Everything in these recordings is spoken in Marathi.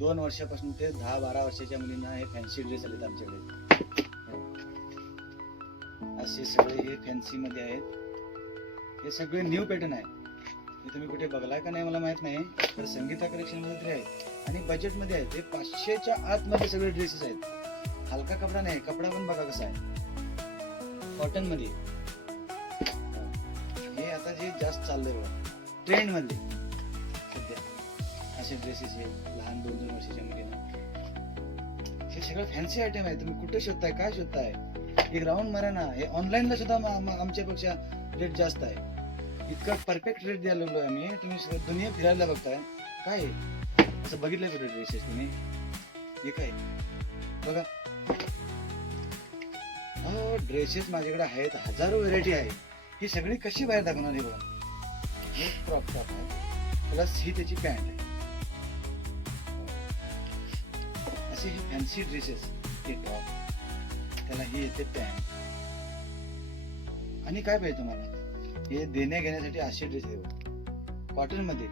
2 वर्षापासून ते 10-12 वर्षाच्या मुलींना हे फॅन्सी ड्रेस आलेत आमच्याकडे. असे सगळे हे फॅन्सी मध्ये आहेत. हे सगळे न्यू पॅटर्न आहे. हे तुम्ही कुठे बघलाय का नाही मला माहित नाही, तर संगीता कलेक्शन मध्ये तरी आहे आणि बजेट मध्ये आहेत. हे 500च्या आतमध्ये सगळे ड्रेसेस आहेत. हलका कपडा नाही, कपडा पण बघा कसा आहे, कॉटन मध्ये. हे आता जे जास्त चाललंय बघा ट्रेंड मध्ये सध्या, असे ड्रेसेस हे लहान 2-2 वर्षाच्या मुलींना. हे सगळं फॅन्सी आयटम आहे. तुम्ही कुठे शोधताय, काय शोधताय? एक राऊंड मारा ना. हे ऑनलाईनला सुद्धा आमच्यापेक्षा रेट जास्त आहे. इतका परफेक्ट रेट द्यायला लागलो आम्ही. तुम्ही दुनिया फिरायला बघताय काय असं बघितलंय कुठे ड्रेसेस तुम्ही? हे काय बघा, हो ड्रेसेस माझ्याकडे आहेत, हजारो व्हरायटी आहे. ही सगळी कशी बाहेर दाखवणार? हे बघा, हे क्रॉप टॉप आहे प्लस ही त्याची पॅन्ट आहे. असे हे फॅन्सी ड्रेसेस, हे टॉप, त्याला ही येते पॅन्ट. आणि काय पाहिजे तुम्हाला? हे देण्या घेण्यासाठी असे ड्रेस आहे कॉटन मध्ये,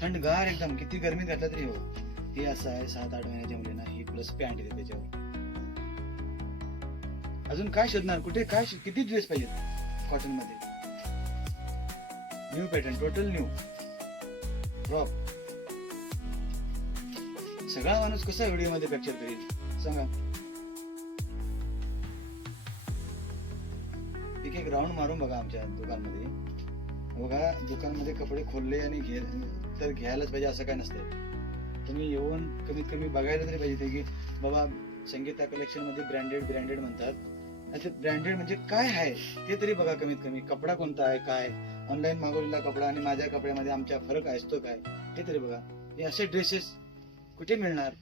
थंडगार एकदम. किती गरमी घातला तरी हो. हे असं आहे 7-8 महिन्याच्या मुलींना. ही प्लस पॅन्ट येते त्याच्यावर. अजून काय शोधणार? कुठे काय किती ड्रेस पाहिजेत कॉटन मध्ये? New pattern, total new frock. सगळा माणूस कसा व्हिडिओ मध्ये कॅप्चर करेल सांगा? एक राऊंड मारून बघा आमच्या दुकानमध्ये. बघा दुकानमध्ये कपडे खोलले आणि तर घ्यायलाच पाहिजे असं काय नसतं. तुम्ही येऊन कमीत कमी बघायला तरी पाहिजे की बाबा संगीता कलेक्शन मध्ये ब्रँडेड म्हणतात. अच्छा, ब्रँडेड म्हणजे काय आहे ते तरी बघा कमीत कमी. कपडा कोणता आहे, काय ऑनलाईन मागवलेला कपडा आणि माझ्या कपड्यामध्ये आमच्या फरक असतो काय ते तरी बघा. हे असे ड्रेसेस कुठे मिळणार?